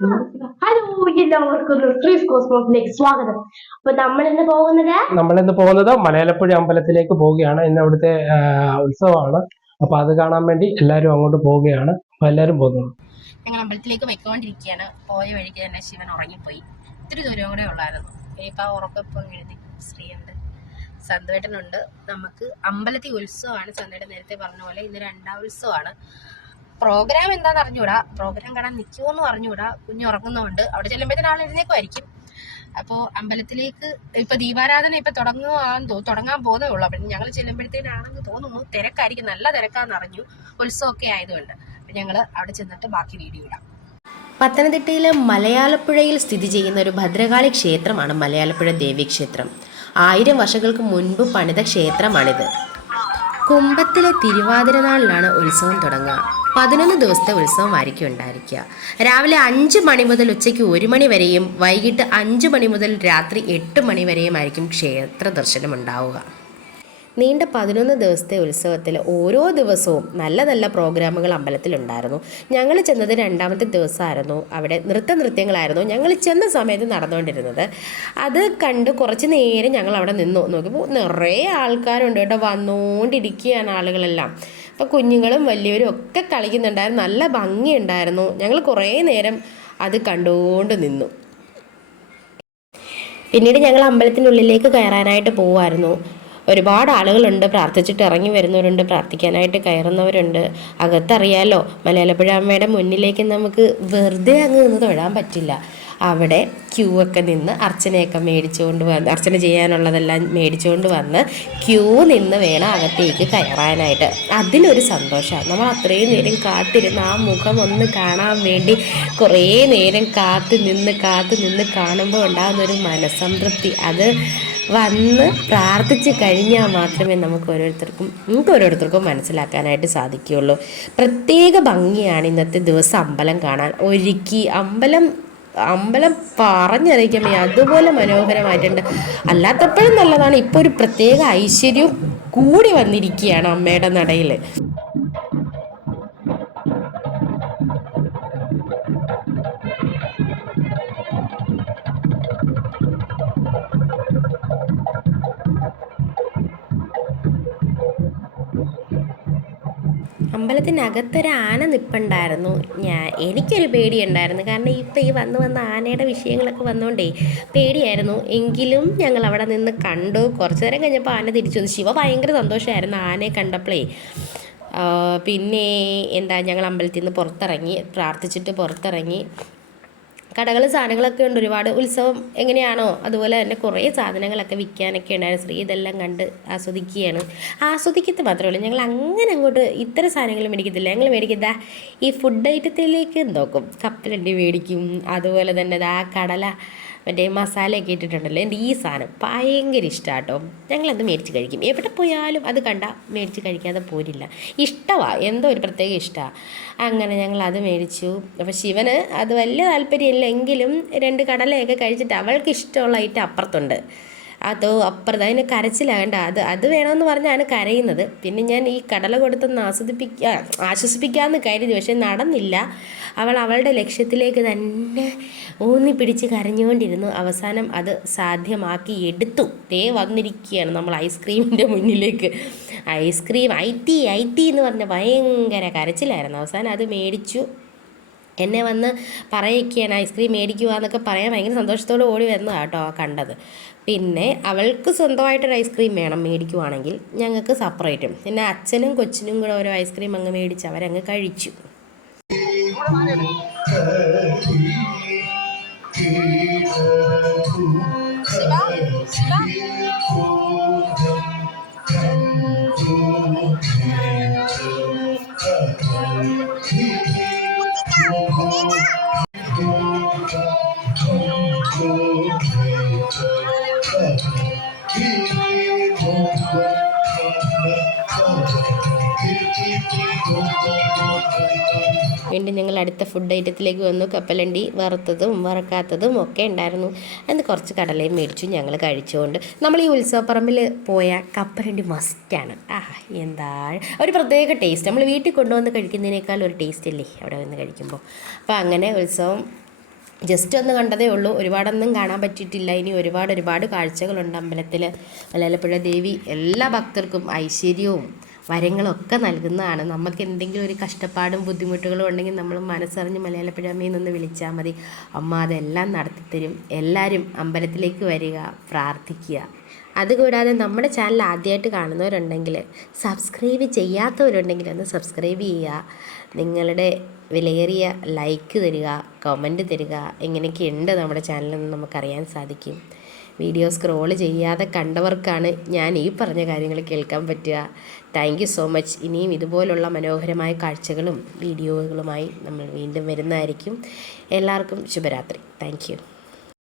Hello എല്ലാവർക്കും കോസ്മോസിലേക്ക് സ്വാഗതം. അപ്പൊ നമ്മൾ ഇന്ന് പോകുന്നത്? നമ്മൾ ഇന്ന് പോകുന്നത് മലയാളപ്പുഴ അമ്പലത്തിലേക്ക് പോവുകയാണ്. ഇന്ന് അവിടുത്തെ ഉത്സവമാണ്. അപ്പൊ അത് കാണാൻ വേണ്ടി എല്ലാരും അങ്ങോട്ട് പോവുകയാണ്. അപ്പൊ എല്ലാരും പോകുന്നു. ഞങ്ങൾ അമ്പലത്തിലേക്ക് പോയിക്കൊണ്ടിരിക്കുകയാണ്. പോയ വഴിക്ക് തന്നെ ശിവൻ ഉറങ്ങിപ്പോയി. ഇത്തിരി ദൂരം കൂടെ ഉള്ളായിരുന്നു. ഇനിയിപ്പോ ആ ഉറക്കപ്പം എഴുതി. ശ്രീയുണ്ട്. സന്തുവേട്ടനുണ്ട് നമുക്ക് അമ്പലത്തി ഉത്സവമാണ്. സന്തുവേട്ടൻ നേരത്തെ പറഞ്ഞ പോലെ ഇന്ന് രണ്ടാം ഉത്സവമാണ്. പ്രോഗ്രാം എന്താണെന്ന് അറിഞ്ഞൂടാ പ്രോഗ്രാം കാണാൻ നിൽക്കുമോന്ന് അറിഞ്ഞുകൂടാ. കുഞ്ഞ് ഉറങ്ങുന്നതുകൊണ്ട് അവിടെ ചെല്ലുമ്പോഴത്തേന് ആൾ എഴുന്നേക്കുമായിരിക്കും അപ്പോൾ അമ്പലത്തിലേക്ക് ഇപ്പൊ ദീപാരാധന ഇപ്പൊ തുടങ്ങുവാന്ന് തുടങ്ങാൻ പോകുന്നേ ഉള്ളൂ. അപ്പം ഞങ്ങൾ ചെല്ലുമ്പോഴത്തേനാണെന്ന് തോന്നുന്നു. തിരക്കായിരിക്കും. നല്ല തിരക്കാന്ന് അറിഞ്ഞു. ഉത്സവമൊക്കെ ആയതുകൊണ്ട്. അപ്പം ഞങ്ങൾ അവിടെ ചെന്നിട്ട് ബാക്കി വീഡിയോ ഇടാം. പത്തനംതിട്ടയിലെ മലയാളപ്പുഴയിൽ സ്ഥിതി ചെയ്യുന്ന ഒരു ഭദ്രകാളി ക്ഷേത്രമാണ് മലയാളപ്പുഴ ദേവീക്ഷേത്രം ആയിരം വർഷങ്ങൾക്ക് മുൻപ് പണിത ക്ഷേത്രമാണിത്. കുംഭത്തിലെ തിരുവാതിരനാളിലാണ് ഉത്സവം തുടങ്ങുക. പതിനൊന്ന് ദിവസത്തെ ഉത്സവം ആയിരിക്കും ഉണ്ടായിരിക്കുക രാവിലെ അഞ്ച് മണി മുതൽ ഉച്ചയ്ക്ക് ഒരു മണി വരെയും വൈകിട്ട് അഞ്ച് മണി മുതൽ രാത്രി എട്ട് മണി വരെയും ആയിരിക്കും ക്ഷേത്ര ദർശനം ഉണ്ടാവുക നീണ്ട പതിനൊന്ന് ദിവസത്തെ ഉത്സവത്തിൽ ഓരോ ദിവസവും നല്ല നല്ല പ്രോഗ്രാമുകൾ അമ്പലത്തിലുണ്ടായിരുന്നു ഞങ്ങൾ ചെന്നത് രണ്ടാമത്തെ ദിവസമായിരുന്നു. അവിടെ നൃത്ത നൃത്യങ്ങളായിരുന്നു ഞങ്ങൾ ചെന്ന സമയത്ത് നടന്നുകൊണ്ടിരുന്നത്. അത് കണ്ട് കുറച്ച് നേരം ഞങ്ങൾ അവിടെ നിന്നു. നോക്കിയപ്പോൾ നിറയെ ആൾക്കാരുണ്ട് കേട്ടോ. വന്നുകൊണ്ടിരിക്കുകയാണ് ആളുകളെല്ലാം. അപ്പോൾ കുഞ്ഞുങ്ങളും വലിയവരും ഒക്കെ കളിക്കുന്നുണ്ടായിരുന്നു. നല്ല ഭംഗിയുണ്ടായിരുന്നു. ഞങ്ങൾ കുറേ നേരം അത് കണ്ടുകൊണ്ട് നിന്നു. പിന്നീട് ഞങ്ങൾ അമ്പലത്തിനുള്ളിലേക്ക് കയറാനായിട്ട് പോവായിരുന്നു. ഒരുപാട് ആളുകളുണ്ട് പ്രാർത്ഥിച്ചിട്ട് ഇറങ്ങി വരുന്നവരുണ്ട് പ്രാർത്ഥിക്കാനായിട്ട് കയറുന്നവരുണ്ട്. അകത്തറിയാലോ മലയാളപ്പുഴ അമ്മയുടെ മുന്നിലേക്ക് നമുക്ക് വെറുതെ അങ്ങ് നിന്ന് തൊഴാൻ പറ്റില്ല. അവിടെ ക്യൂ ഒക്കെ നിന്ന് അർച്ചനയൊക്കെ മേടിച്ചുകൊണ്ട് വന്ന് അർച്ചന ചെയ്യാനുള്ളതെല്ലാം മേടിച്ചുകൊണ്ട് വന്ന് ക്യൂ നിന്ന് വേണം അകത്തേക്ക് കയറാനായിട്ട്. അതിനൊരു സന്തോഷമാണ്. നമ്മൾ അത്രയും നേരം കാത്തിരുന്ന് ആ മുഖം ഒന്ന് കാണാൻ വേണ്ടി കുറേ നേരം കാത്തു നിന്ന് കാത്തു നിന്ന് കാണുമ്പോൾ ഉണ്ടാകുന്നൊരു മനസ്സംതൃപ്തി അത് വന്ന് പ്രാർത്ഥിച്ച് കഴിഞ്ഞാൽ മാത്രമേ നമുക്ക് ഓരോരുത്തർക്കും നമുക്ക് ഓരോരുത്തർക്കും മനസ്സിലാക്കാനായിട്ട് സാധിക്കുകയുള്ളൂ. പ്രത്യേക ഭംഗിയാണ് ഇന്നത്തെ ദിവസം അമ്പലം കാണാൻ. ഒരുക്കി അമ്പലം അമ്പലം പറഞ്ഞറിയിക്കാൻ വയ്യ അതുപോലെ മനോഹരമായിട്ടുണ്ട്. അല്ലാത്തപ്പോഴും നല്ലതാണ്. ഇപ്പോൾ ഒരു പ്രത്യേക ഐശ്വര്യവും കൂടി വന്നിരിക്കുകയാണ് അമ്മയുടെ നടയിൽ അമ്പലത്തിനകത്തൊരു ആന നിപ്പുണ്ടായിരുന്നു. ഞാൻ എനിക്കൊരു പേടിയുണ്ടായിരുന്നു. കാരണം ഇപ്പം ഈ വന്ന് വന്ന ആനയുടെ വിഷയങ്ങളൊക്കെ വന്നുകൊണ്ടേ പേടിയായിരുന്നു. എങ്കിലും ഞങ്ങൾ അവിടെ നിന്ന് കണ്ടു. കുറച്ച് നേരം കഴിഞ്ഞപ്പോൾ ആന തിരിച്ചു വന്നു. ശിവ ഭയങ്കര സന്തോഷമായിരുന്നു ആനയെ കണ്ടപ്പോഴേ പിന്നെ എന്താ ഞങ്ങൾ അമ്പലത്തിൽ നിന്ന് പുറത്തിറങ്ങി. പ്രാർത്ഥിച്ചിട്ട് പുറത്തിറങ്ങി. കടകൾ സാധനങ്ങളൊക്കെ ഉണ്ട്. ഒരുപാട് ഉത്സവം എങ്ങനെയാണോ അതുപോലെ തന്നെ കുറേ സാധനങ്ങളൊക്കെ വിൽക്കാനൊക്കെ ഉണ്ടായിരുന്നു ശ്രീ ഇതെല്ലാം കണ്ട് ആസ്വദിക്കുകയാണ്. ആസ്വദിക്കത്ത് മാത്രമല്ല ഞങ്ങൾ അങ്ങനെ അങ്ങോട്ട് ഇത്തരം സാധനങ്ങൾ മേടിക്കത്തില്ല. ഞങ്ങൾ മേടിക്കുന്ന ഈ ഫുഡ് ഐറ്റത്തിലേക്ക് നോക്കും. കപ്പലണ്ടി മേടിക്കും. അതുപോലെ തന്നെ ആ കടല മറ്റേ മസാലയൊക്കെ ഇട്ടിട്ടുണ്ടല്ലോ. എന്റെ ഈ സാധനം ഭയങ്കര ഇഷ്ടമാണ് കേട്ടോ ഞങ്ങളത് മേടിച്ച് കഴിക്കും. എവിടെ പോയാലും അത് കണ്ടാൽ മേടിച്ച് കഴിക്കാതെ പോരില്ല. ഇഷ്ടമാണ് എന്തോ ഒരു പ്രത്യേക ഇഷ്ടമാണ് അങ്ങനെ ഞങ്ങൾ അത് മേടിച്ചു. അപ്പോൾ ശിവന് അത് വലിയ താല്പര്യമില്ല. എങ്കിലും രണ്ട് കടലയൊക്കെ കഴിച്ചിട്ട് അവൾക്ക് ഇഷ്ടമുള്ള ഐറ്റം അപ്പുറത്തുണ്ട്. അതോ അപ്പുറത്ത് അതിന് കരച്ചിലാകണ്ട. അത് അത് വേണമെന്ന് പറഞ്ഞാണ് കരയുന്നത്. പിന്നെ ഞാൻ ഈ കടല കൊടുത്തൊന്ന് ആസ്വദിപ്പിക്കുക ആശ്വസിപ്പിക്കാമെന്ന് കരുതി പക്ഷെ നടന്നില്ല. അവൾ അവളുടെ ലക്ഷ്യത്തിലേക്ക് തന്നെ ഊന്നി പിടിച്ച് കരഞ്ഞുകൊണ്ടിരുന്നു. അവസാനം അത് സാധ്യമാക്കി എടുത്തു. ദേ വന്നിരിക്കുകയാണ് നമ്മൾ ഐസ്ക്രീമിന്റെ മുന്നിലേക്ക്. Ice cream I T I T എന്ന് പറഞ്ഞ ഭയങ്കര കരച്ചിലായിരുന്നു. അവസാനം അത് മേടിച്ചു. എന്നെ വന്ന് പറയുകയാണ് ഐസ്ക്രീം മേടിക്കുക എന്നൊക്കെ പറയാൻ ഭയങ്കര സന്തോഷത്തോടെ ഓടി വരുന്നതാണ് കേട്ടോ കണ്ടത്. പിന്നെ അവൾക്ക് സ്വന്തമായിട്ടൊരു ഐസ്ക്രീം വേണം മേടിക്കുവാണെങ്കിൽ ഞങ്ങൾക്ക് സെപ്പറേറ്റും. പിന്നെ അച്ഛനും കൊച്ചിനും കൂടെ ഓരോ ഐസ്ക്രീം അങ്ങ് മേടിച്ച് അവരങ്ങ് കഴിച്ചു. വീണ്ടും ഞങ്ങൾ അടുത്ത ഫുഡ് ഐറ്റത്തിലേക്ക് വന്നു. കപ്പലണ്ടി വറുത്തതും വറക്കാത്തതും ഒക്കെ ഉണ്ടായിരുന്നു. അന്ന് കുറച്ച് കടലയും മേടിച്ചു. ഞങ്ങൾ കഴിച്ചുകൊണ്ട് നമ്മൾ ഈ ഉത്സവപ്പറമ്പിൽ പോയ കപ്പലണ്ടി മസ്റ്റാണ് ആ എന്താ ഒരു പ്രത്യേക ടേസ്റ്റ് നമ്മൾ വീട്ടിൽ കൊണ്ടുവന്ന് കഴിക്കുന്നതിനേക്കാൾ ഒരു ടേസ്റ്റ് അല്ലേ അവിടെ വന്ന് കഴിക്കുമ്പോൾ. അപ്പോൾ അങ്ങനെ ഉത്സവം ജസ്റ്റ് ഒന്ന് കണ്ടതേ ഉള്ളൂ. ഒരുപാടൊന്നും കാണാൻ പറ്റിയിട്ടില്ല. ഇനി ഒരുപാട് ഒരുപാട് കാഴ്ചകളുണ്ട് അമ്പലത്തിൽ മലയാളപ്പുഴ ദേവി എല്ലാ ഭക്തർക്കും ഐശ്വര്യവും വരങ്ങളൊക്കെ നൽകുന്നതാണ്. നമുക്ക് എന്തെങ്കിലും ഒരു കഷ്ടപ്പാടും ബുദ്ധിമുട്ടുകളും ഉണ്ടെങ്കിൽ നമ്മൾ മനസ്സറിഞ്ഞ് മലയാളപ്പുഴ അമ്മയിൽ നിന്ന് വിളിച്ചാൽ മതി. അമ്മ അതെല്ലാം നടത്തിത്തരും. എല്ലാവരും അമ്പലത്തിലേക്ക് വരിക പ്രാർത്ഥിക്കുക. അതുകൂടാതെ നമ്മുടെ ചാനൽ ആദ്യമായിട്ട് കാണുന്നവരുണ്ടെങ്കിൽ സബ്സ്ക്രൈബ് ചെയ്യാത്തവരുണ്ടെങ്കിൽ ഒന്ന് സബ്സ്ക്രൈബ് ചെയ്യുക. നിങ്ങളുടെ വിലയേറിയ ലൈക്ക് തരിക കമന്റ് തരിക എങ്ങനെയൊക്കെയുണ്ട് നമ്മുടെ ചാനലെന്ന് നമുക്കറിയാൻ സാധിക്കും. വീഡിയോ സ്ക്രോൾ ചെയ്യാതെ കണ്ടവർക്കാണ് ഞാൻ ഈ പറഞ്ഞ കാര്യങ്ങൾ കേൾക്കാൻ പറ്റുക. താങ്ക് സോ മച്ച് ഇനിയും ഇതുപോലുള്ള മനോഹരമായ കാഴ്ചകളും വീഡിയോകളുമായി നമ്മൾ വീണ്ടും വരുന്നതായിരിക്കും. എല്ലാവർക്കും ശുഭരാത്രി. താങ്ക്